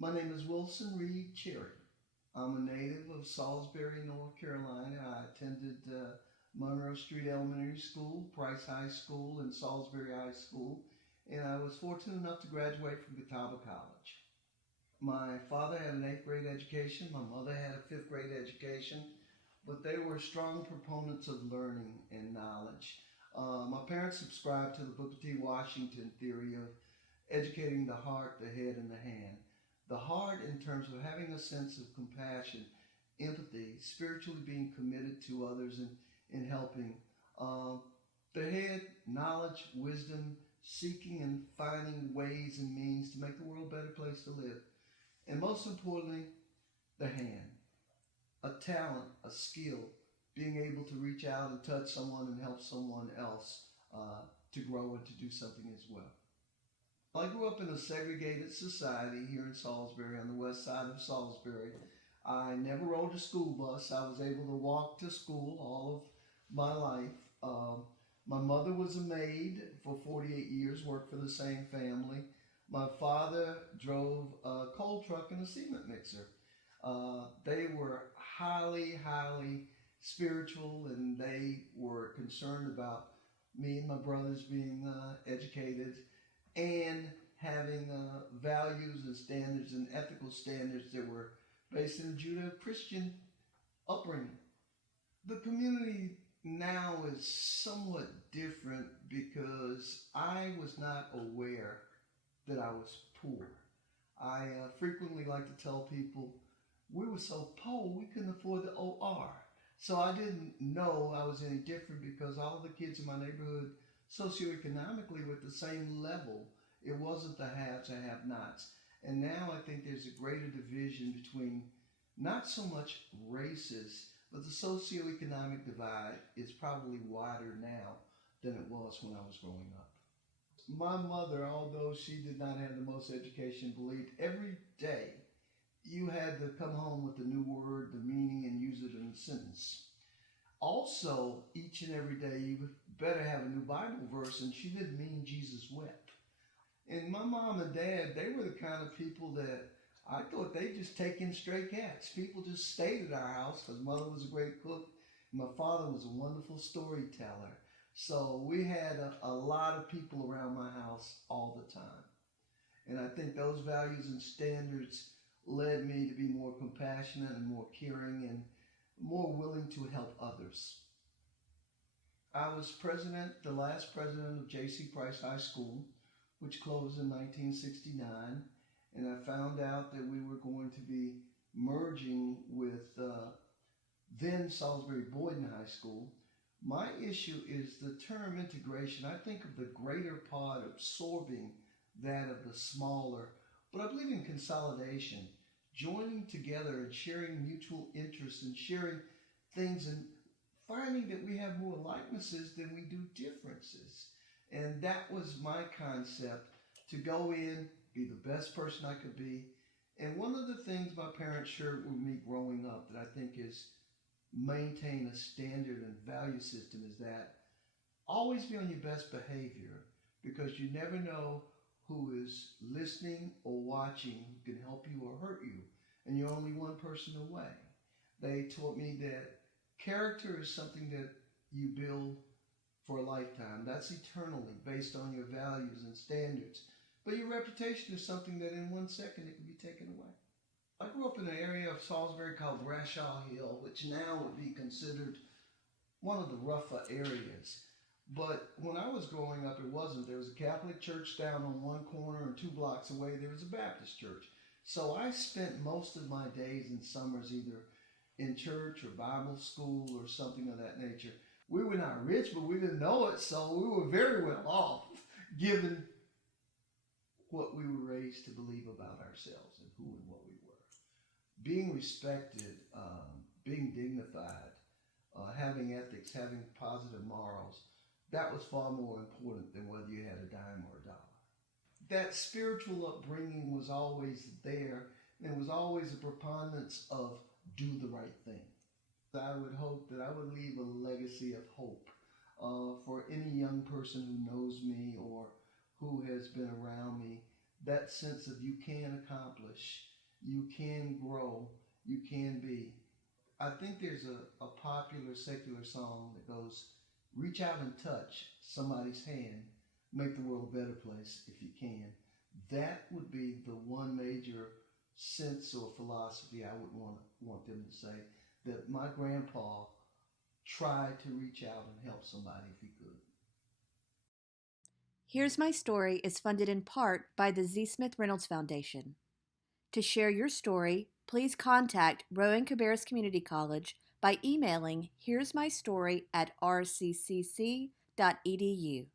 My name is Wilson Reed Cherry. I'm a native of Salisbury, North Carolina. I attended Monroe Street Elementary School, Price High School, and Salisbury High School, and I was fortunate enough to graduate from Catawba College. My father had an 8th grade education, my mother had a 5th grade education, but they were strong proponents of learning and knowledge. My parents subscribed to the Booker T. Washington theory of educating the heart, the head, and the hand. The heart in terms of having a sense of compassion, empathy, spiritually being committed to others and helping. The head, knowledge, wisdom, seeking and finding ways and means to make the world a better place to live. And most importantly, the hand. A talent, a skill, being able to reach out and touch someone and help someone else to grow and to do something as well. I grew up in a segregated society here in Salisbury, on the west side of Salisbury. I never rode a school bus. I was able to walk to school all of my life. My mother was a maid for 48 years, worked for the same family. My father drove a coal truck and a cement mixer. They were highly spiritual, and they were concerned about me and my brothers being educated and having values and standards and ethical standards that were based in a Judeo-Christian upbringing. The community now is somewhat different because I was not aware that I was poor. I frequently like to tell people we were so poor we couldn't afford the OR. So I didn't know I was any different because all the kids in my neighborhood socioeconomically were at the same level. It wasn't the haves and have-nots. And now I think there's a greater division between not so much races, but the socioeconomic divide is probably wider now than it was when I was growing up. My mother, although she did not have the most education, believed every day you had to come home with a new word, the meaning, and use it in a sentence. Also, each and every day you better have a new Bible verse, and she didn't mean Jesus wept. And my mom and dad, they were the kind of people that I thought they'd just take in stray cats. People just stayed at our house because mother was a great cook. And my father was a wonderful storyteller. So we had a lot of people around my house all the time. And I think those values and standards led me to be more compassionate and more caring and more willing to help others. I was the last president of J.C. Price High School, which closed in 1969, and I found out that we were going to be merging with then Salisbury Boyden High School. My issue is the term integration. I think of the greater part absorbing that of the smaller, but I believe in consolidation, joining together and sharing mutual interests and sharing things and finding that we have more likenesses than we do differences. And that was my concept, to go in, be the best person I could be. And one of the things my parents shared with me growing up that I think is maintain a standard and value system is that always be on your best behavior, because you never know who is listening or watching who can help you or hurt you. And you're only one person away. They taught me that character is something that you build for a lifetime. That's eternally based on your values and standards. But your reputation is something that in 1 second it can be taken away. I grew up in an area of Salisbury called Brashaw Hill, which now would be considered one of the rougher areas. But when I was growing up, it wasn't. There was a Catholic church down on one corner, and 2 blocks away there was a Baptist church. So I spent most of my days and summers either in church or Bible school or something of that nature. We were not rich, but we didn't know it, so we were very well off, given what we were raised to believe about ourselves and who and what we were. Being respected, being dignified, having ethics, having positive morals, that was far more important than whether you had a dime or a dollar. That spiritual upbringing was always there, and it was always a preponderance of do the right thing. I would hope that I would leave a legacy of hope for any young person who knows me or who has been around me, that sense of you can accomplish, you can grow, you can be. I think there's a popular secular song that goes, reach out and touch somebody's hand, make the world a better place if you can. That would be the one major sense or philosophy I would want them to say, that my grandpa tried to reach out and help somebody if he could. Here's My Story is funded in part by the Z. Smith Reynolds Foundation. To share your story, please contact Rowan-Cabarrus Community College by emailing here'smystory@rccc.edu.